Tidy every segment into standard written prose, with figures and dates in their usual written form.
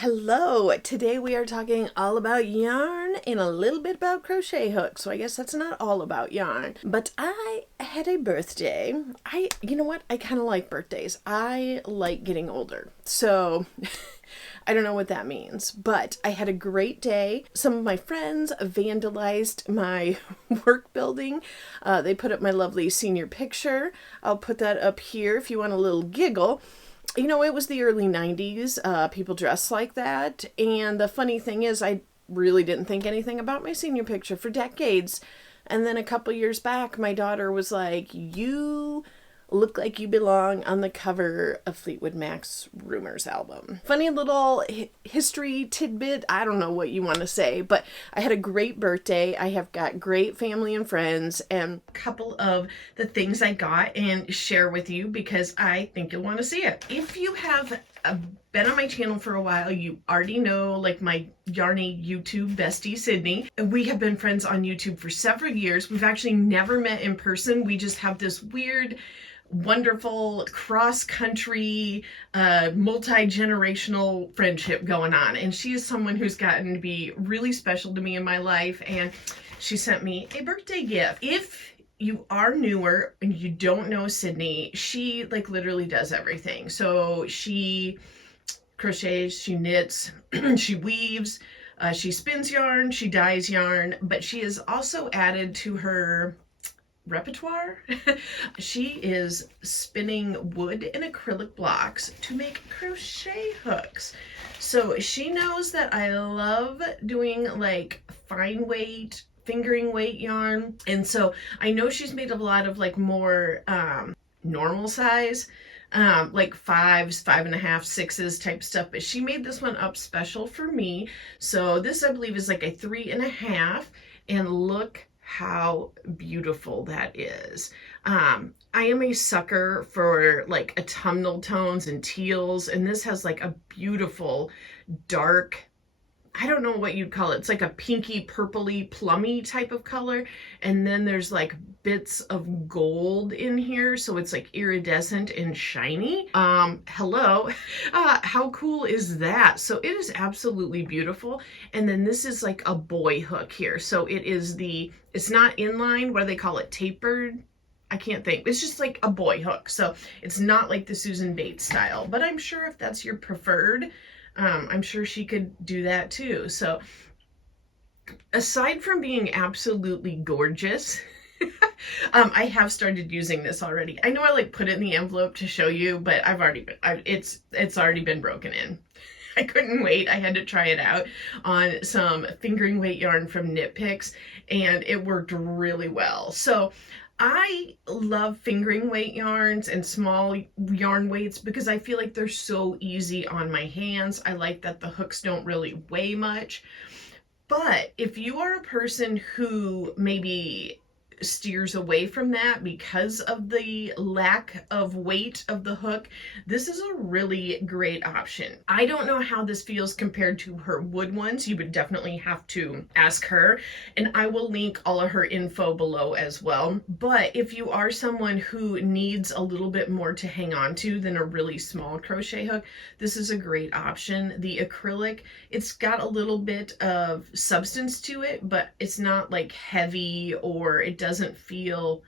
Hello, today we are talking all about yarn and a little bit about crochet hooks. So I guess that's not all about yarn, but I had a birthday. You know what? I kind of like birthdays. I like getting older. So I don't know what that means, but I had a great day. Some of my friends vandalized my work building. They put up my lovely senior picture. I'll put that up here if you want a little giggle. You know, it was the early 90s. People dressed like that. And the funny thing is, I really didn't think anything about my senior picture for decades. And then a couple years back, my daughter was like, "You look like you belong on the cover of Fleetwood Mac's Rumors album." Funny little history tidbit. I don't know what you want to say, but I had a great birthday. I have got great family and friends, and a couple of the things I got and share with you because I think you'll want to see it. If you have been on my channel for a while, you already know, like, my yarny YouTube bestie, Sydney. We have been friends on YouTube for several years. We've actually never met in person. We just have this weird, wonderful cross-country, multi-generational friendship going on. And she is someone who's gotten to be really special to me in my life. And she sent me a birthday gift. If you are newer and you don't know Sydney, she literally does everything. So she crochets, she knits, she weaves, she spins yarn, she dyes yarn, but she has also added to her repertoire. She is spinning wood and acrylic blocks to make crochet hooks. So she knows that I love doing fine weight, fingering weight yarn, and so I know she's made a lot of more normal size, like 5s, 5.5, 6s type stuff, but she made this one up special for me. So this, I believe, is like a 3.5, and look how beautiful that is. I am a sucker for autumnal tones and teals, and this has a beautiful dark, I don't know what you'd call it. It's like a pinky, purpley, plummy type of color. And then there's bits of gold in here. So it's iridescent and shiny. Hello. How cool is that? So it is absolutely beautiful. And then this is a boy hook here. So it's not inline. What do they call it? Tapered? I can't think. It's just a boy hook. So it's not like the Susan Bates style, but I'm sure if that's your preferred, I'm sure she could do that too. So aside from being absolutely gorgeous, I have started using this already. I know I put it in the envelope to show you, but it's already been broken in. I couldn't wait. I had to try it out on some fingering weight yarn from Knit Picks, and it worked really well. So I love fingering weight yarns and small yarn weights because I feel like they're so easy on my hands. I like that the hooks don't really weigh much. But if you are a person who maybe steers away from that because of the lack of weight of the hook, this is a really great option. I don't know how this feels compared to her wood ones. You would definitely have to ask her, and I will link all of her info below as well. But if you are someone who needs a little bit more to hang on to than a really small crochet hook, this is a great option. The acrylic, it's got a little bit of substance to it, but it's not heavy, or it doesn't feel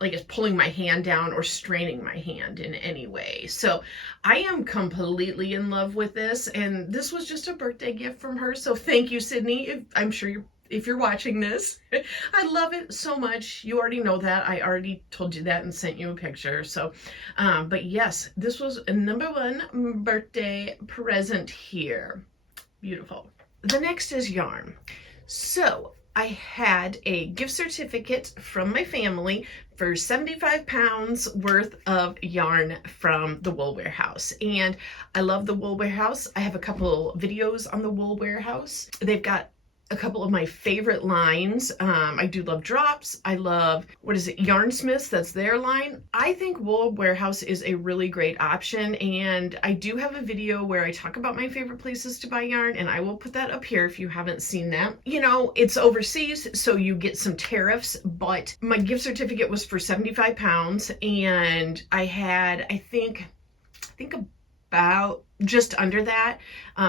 like it's pulling my hand down or straining my hand in any way. So I am completely in love with this, and this was just a birthday gift from her. So thank you, Sydney. I'm sure if you're watching this, I love it so much. You already know that. I already told you that and sent you a picture. So, but yes, this was a #1 birthday present here. Beautiful. The next is yarn. So I had a gift certificate from my family for 75 pounds worth of yarn from the Wool Warehouse. And I love the Wool Warehouse. I have a couple videos on the Wool Warehouse. They've got a couple of my favorite lines. I do love drops. I love, Yarnsmiths, that's their line. I think Wool Warehouse is a really great option, and I do have a video where I talk about my favorite places to buy yarn, and I will put that up here if you haven't seen that. You know, it's overseas, so you get some tariffs, but my gift certificate was for 75 pounds, and I had, I think about just under that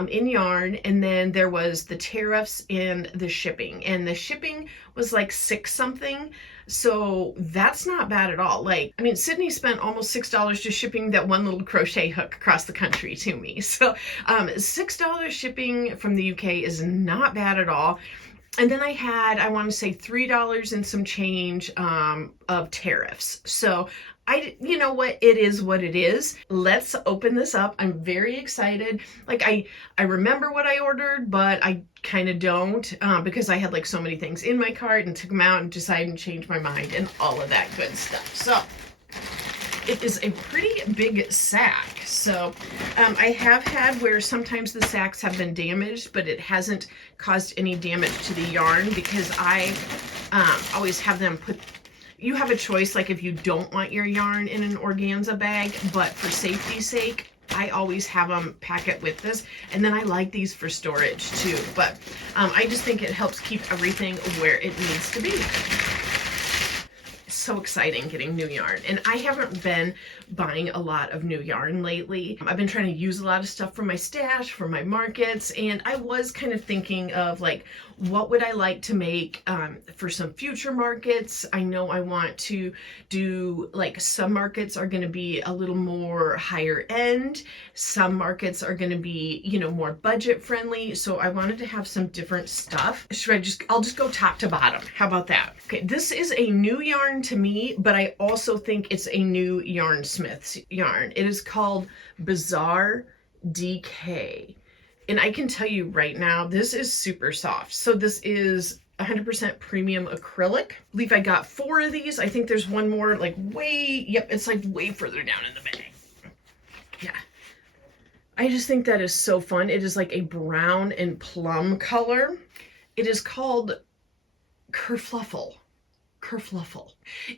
in yarn, and then there was the tariffs and the shipping was like 6 something. So that's not bad at all. Like, I mean, Sydney spent almost $6 just shipping that one little crochet hook across the country to me. So $6 shipping from the UK is not bad at all. And then I had, I want to say $3 and some change of tariffs. So you know what, it is what it is. Let's open this up. I'm very excited. Like I remember what I ordered, but I kind of don't because I had like so many things in my cart and took them out and decided to change my mind and all of that good stuff. So it is a pretty big sack. So I have had where sometimes the sacks have been damaged, but it hasn't caused any damage to the yarn because I always have them put, you have a choice, like if you don't want your yarn in an organza bag, but for safety's sake, I always have them pack it with this. And then I like these for storage too. But I just think it helps keep everything where it needs to be. So exciting getting new yarn, and I haven't been buying a lot of new yarn lately. I've been trying to use a lot of stuff from my stash, from my markets, and I was kind of thinking of like, what would I like to make for some future markets? I know I want to do, like, some markets are going to be a little more higher end. Some markets are going to be, you know, more budget friendly. So I wanted to have some different stuff. I'll just go top to bottom. How about that? Okay, this is a new yarn to me, but I also think it's a new Yarnsmiths yarn. It is called Bizarre DK. And I can tell you right now, this is super soft. So this is 100% premium acrylic. I believe I got 4 of these. I think there's one more like it's like way further down in the bag. Yeah. I just think that is so fun. It is like a brown and plum color. It is called Kerfluffle.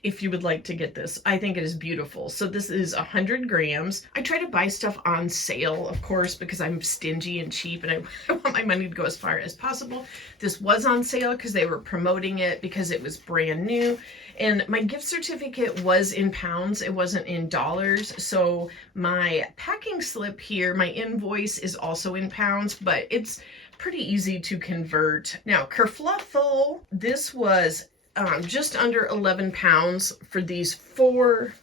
If you would like to get this, I think it is beautiful. So this is 100 grams. I try to buy stuff on sale, of course, because I'm stingy and cheap and I want my money to go as far as possible. This was on sale because they were promoting it because it was brand new. And my gift certificate was in pounds. It wasn't in dollars. So my packing slip here, my invoice is also in pounds, but it's pretty easy to convert. Now, Kerfluffle, this was just under 11 pounds for these 4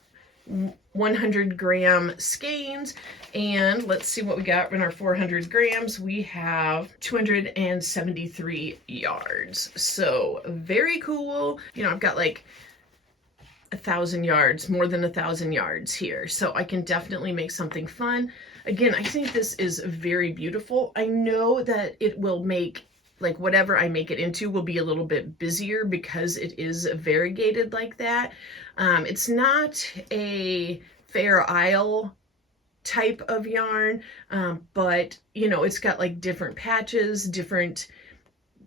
100-gram skeins. And let's see what we got in our 400 grams. We have 273 yards. So very cool. You know, I've got like 1,000 yards, more than 1,000 yards here. So I can definitely make something fun. Again, I think this is very beautiful. I know that it will make, like, whatever I make it into will be a little bit busier because it is variegated like that. It's not a Fair Isle type of yarn, but, you know, it's got like different patches, different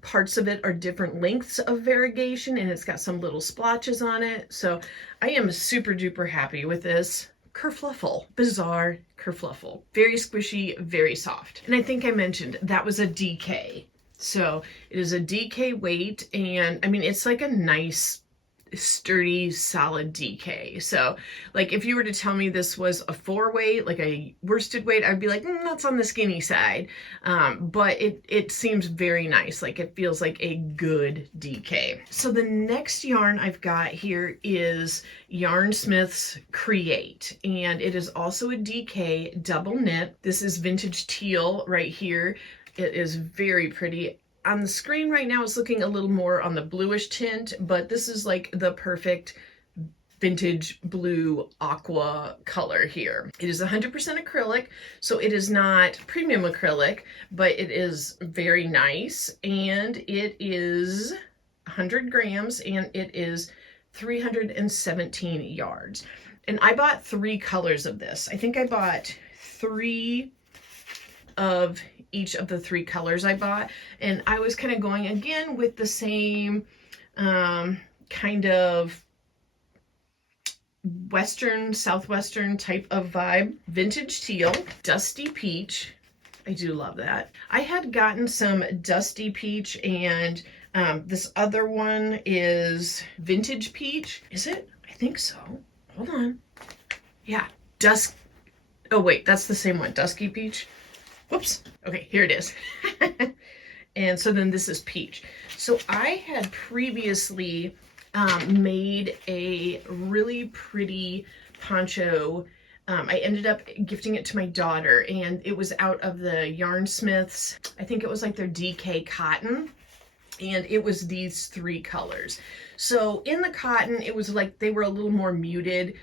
parts of it are different lengths of variegation, and it's got some little splotches on it. So I am super duper happy with this. Kerfluffle, Bizarre Kerfluffle. Very squishy, very soft. And I think I mentioned that was a DK. So it is a DK weight, and I mean, it's like a nice, sturdy, solid DK. So like if you were to tell me this was a 4 weight, like a worsted weight, I'd be like, that's on the skinny side. But it seems very nice. Like it feels like a good DK. So the next yarn I've got here is Yarnsmiths Create, and it is also a DK double knit. This is vintage teal right here. It is very pretty. On the screen right now, it's looking a little more on the bluish tint, but this is like the perfect vintage blue aqua color here. It is 100% acrylic, so it is not premium acrylic, but it is very nice, and it is 100 grams, and it is 317 yards. And I bought 3 colors of this. I think I bought 3 of each of the 3 colors I bought, and I was kind of going again with the same kind of western, southwestern type of vibe. Vintage teal, dusty peach. I do love that. I had gotten some dusty peach, and this other one is vintage peach. Is it? I think so. Hold on. Yeah, Oh wait, that's the same one, Dusky Peach. Whoops. Okay, here it is. And so then this is Peach. So I had previously made a really pretty poncho. I ended up gifting it to my daughter, and it was out of the Yarnsmiths. I think it was like their DK cotton, and it was these 3 colors. So in the cotton, it was like they were a little more muted.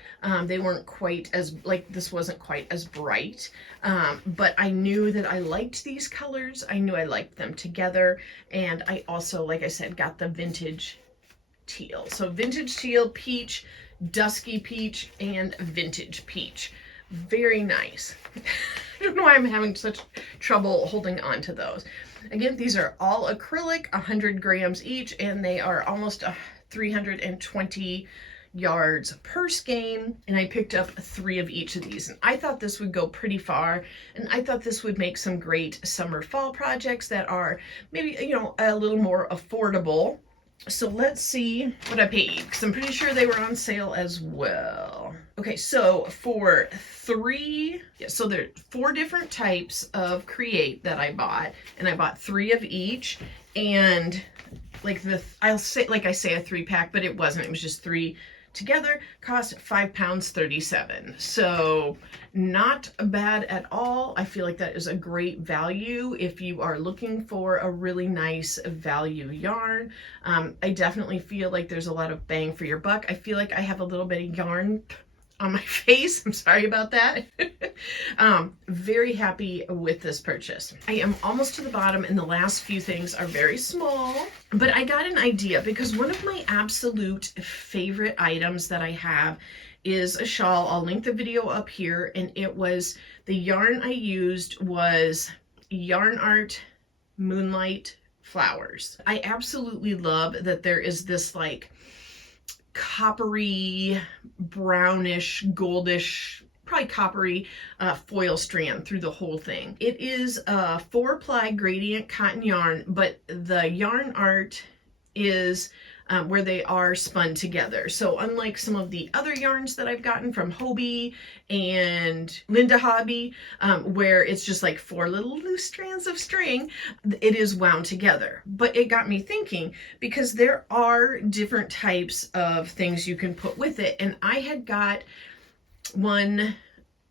They weren't quite as, like, this wasn't quite as bright. But I knew that I liked these colors. I knew I liked them together. And I also, like I said, got the vintage teal. So vintage teal, peach, dusky peach, and vintage peach. Very nice. I don't know why I'm having such trouble holding on to those. Again, these are all acrylic, 100 grams each, and they are almost 320 yards per skein. And I picked up 3 of each of these, and I thought this would go pretty far, and I thought this would make some great summer fall projects that are maybe, you know, a little more affordable. So let's see what I paid, because I'm pretty sure they were on sale as well. Okay, so for 3, so there are 4 different types of Create that I bought, and I bought 3 of each. And like I'll say, like I say, a 3-pack, but it wasn't. It was just 3 together. Cost £5.37. So not bad at all. I feel like that is a great value if you are looking for a really nice value yarn. I definitely feel like there's a lot of bang for your buck. I feel like I have a little bit of yarn on my face. I'm sorry about that. Very happy with this purchase. I am almost to the bottom, and the last few things are very small, but I got an idea because one of my absolute favorite items that I have is a shawl. I'll link the video up here, and it was, the yarn I used was Yarn Art Moonlight Flowers. I absolutely love that there is this like coppery, brownish, goldish, probably coppery foil strand through the whole thing. It is a 4-ply gradient cotton yarn, but the Yarn Art is where they are spun together. So unlike some of the other yarns that I've gotten from Hobie and Linda Hobby, where it's just like 4 little loose strands of string, it is wound together. But it got me thinking, because there are different types of things you can put with it. And I had got one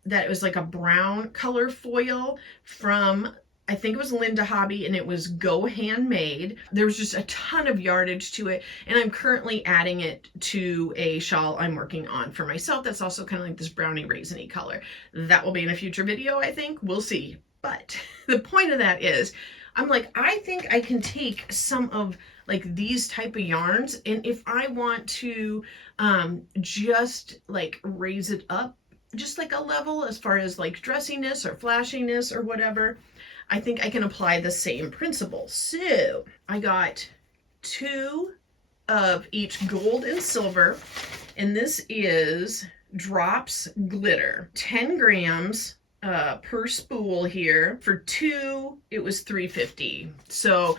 that was like a brown color foil from, I think it was Linda Hobby, and it was Go Handmade. There was just a ton of yardage to it, and I'm currently adding it to a shawl I'm working on for myself that's also kind of like this brownie raisiny color. That will be in a future video, I think. We'll see. But the point of that is, I'm like, I think I can take some of like these type of yarns, and if I want to just like raise it up just like a level as far as like dressiness or flashiness or whatever, I think I can apply the same principle. So I got 2 of each gold and silver, and this is Drops Glitter, 10 grams per spool here. For 2, it was $3.50. So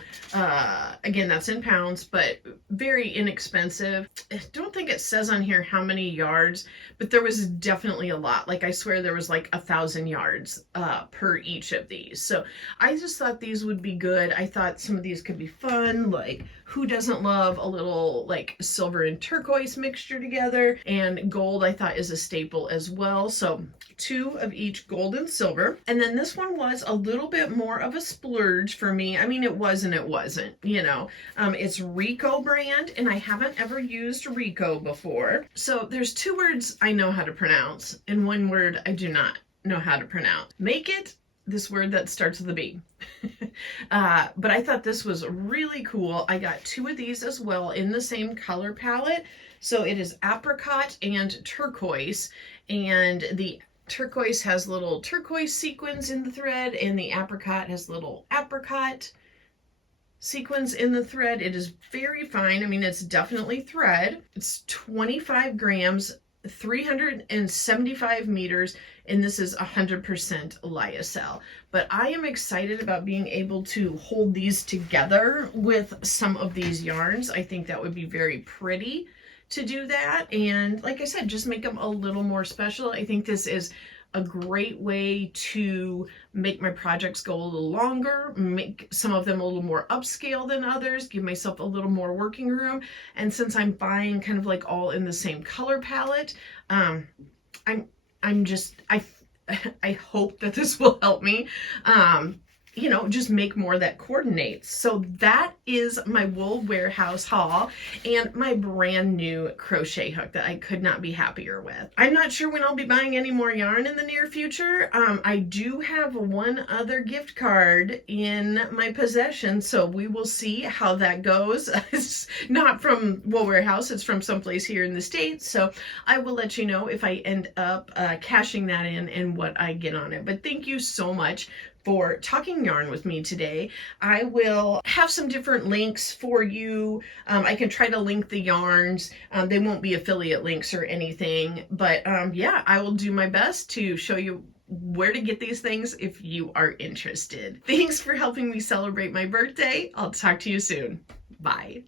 again, that's in pounds, but very inexpensive. I don't think it says on here how many yards, but there was definitely a lot. Like I swear there was like 1,000 yards per each of these. So I just thought these would be good. I thought some of these could be fun. Like, who doesn't love a little like silver and turquoise mixture together? And gold I thought is a staple as well. So 2 of each gold and silver. And then this one was a little bit more of a splurge for me. I mean, it was and it wasn't, you know. It's Rico brand, and I haven't ever used Rico before. So there's 2 words I know how to pronounce, and 1 word I do not know how to pronounce. Make it this word that starts with a B. But I thought this was really cool. I got 2 of these as well in the same color palette. So it is apricot and turquoise, and the turquoise has little turquoise sequins in the thread, and the apricot has little apricot sequins in the thread. It is very fine. I mean, it's definitely thread. It's 25 grams, 375 meters, and this is 100% lyocell. But I am excited about being able to hold these together with some of these yarns. I think that would be very pretty to do that, and like I said, just make them a little more special. I think this is a great way to make my projects go a little longer, make some of them a little more upscale than others, give myself a little more working room. And since I'm buying kind of like all in the same color palette, I'm just, I hope that this will help me, you know, just make more that coordinates. So that is my Wool Warehouse haul and my brand new crochet hook that I could not be happier with. I'm not sure when I'll be buying any more yarn in the near future. I do have one other gift card in my possession, so we will see how that goes. It's not from Wool Warehouse, it's from someplace here in the States, so I will let you know if I end up cashing that in and what I get on it. But thank you so much for talking yarn with me today. I will have some different links for you. I can try to link the yarns. They won't be affiliate links or anything, but yeah, I will do my best to show you where to get these things if you are interested. Thanks for helping me celebrate my birthday. I'll talk to you soon. Bye.